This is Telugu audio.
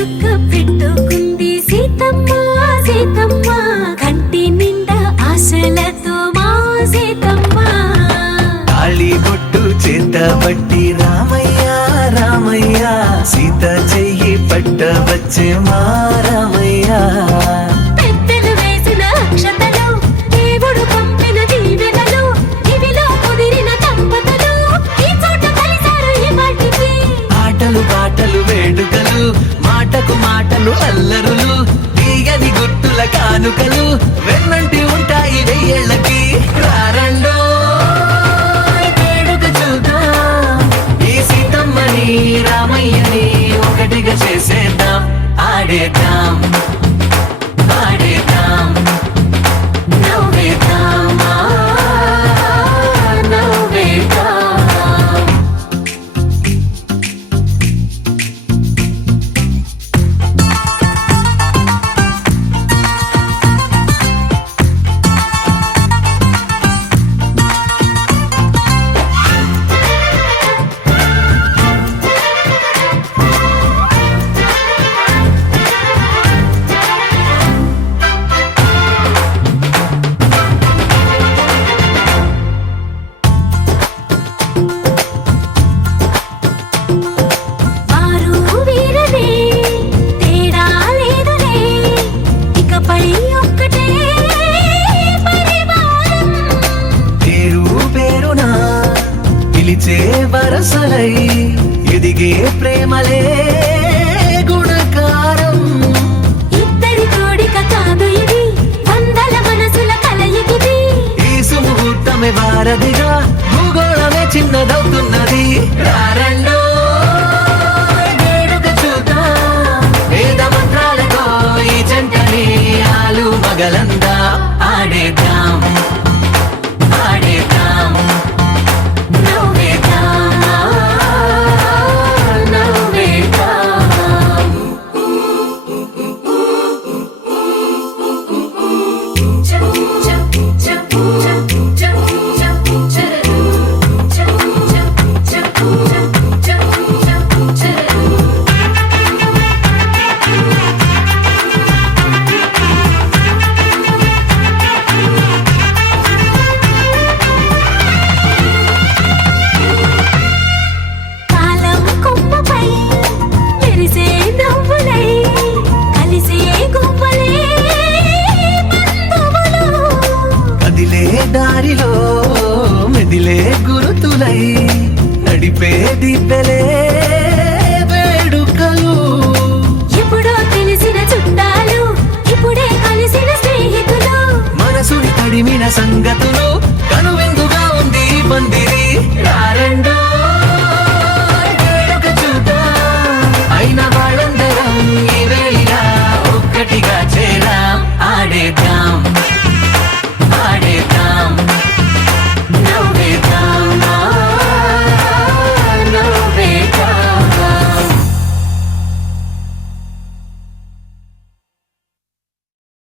చుక్క పెట్టుకుంది సీతమ్మ సీతమ్మ కంటి నిండా ఆశలతో మా సీతమ్మ తాళి బొట్టు చేతబట్టి రామయ్య రామయ్య సీత చెయ్యి పట్ట వచ్చే మా రామయ్య పెద్దలు వేసిన అక్షతలు దేవుడు పంపిన దీవెనలు ఇవిలో కుదిరిన దంపతులు ఈ చోట కలిసారు ఈ పాటికి ఆటలు పాటలు వేడుకలు మాటకు మాటలు అల్లరులు తీయని గుర్తుల కానుకలు వెన్నంటి ఉంటాయి వెయ్యేళ్ళకి రారండో వేడుక చూద్దాం ఈ సీతమ్మని రామయ్యని ఒకటిగా చేసేద్దాం ఆడేద్దాం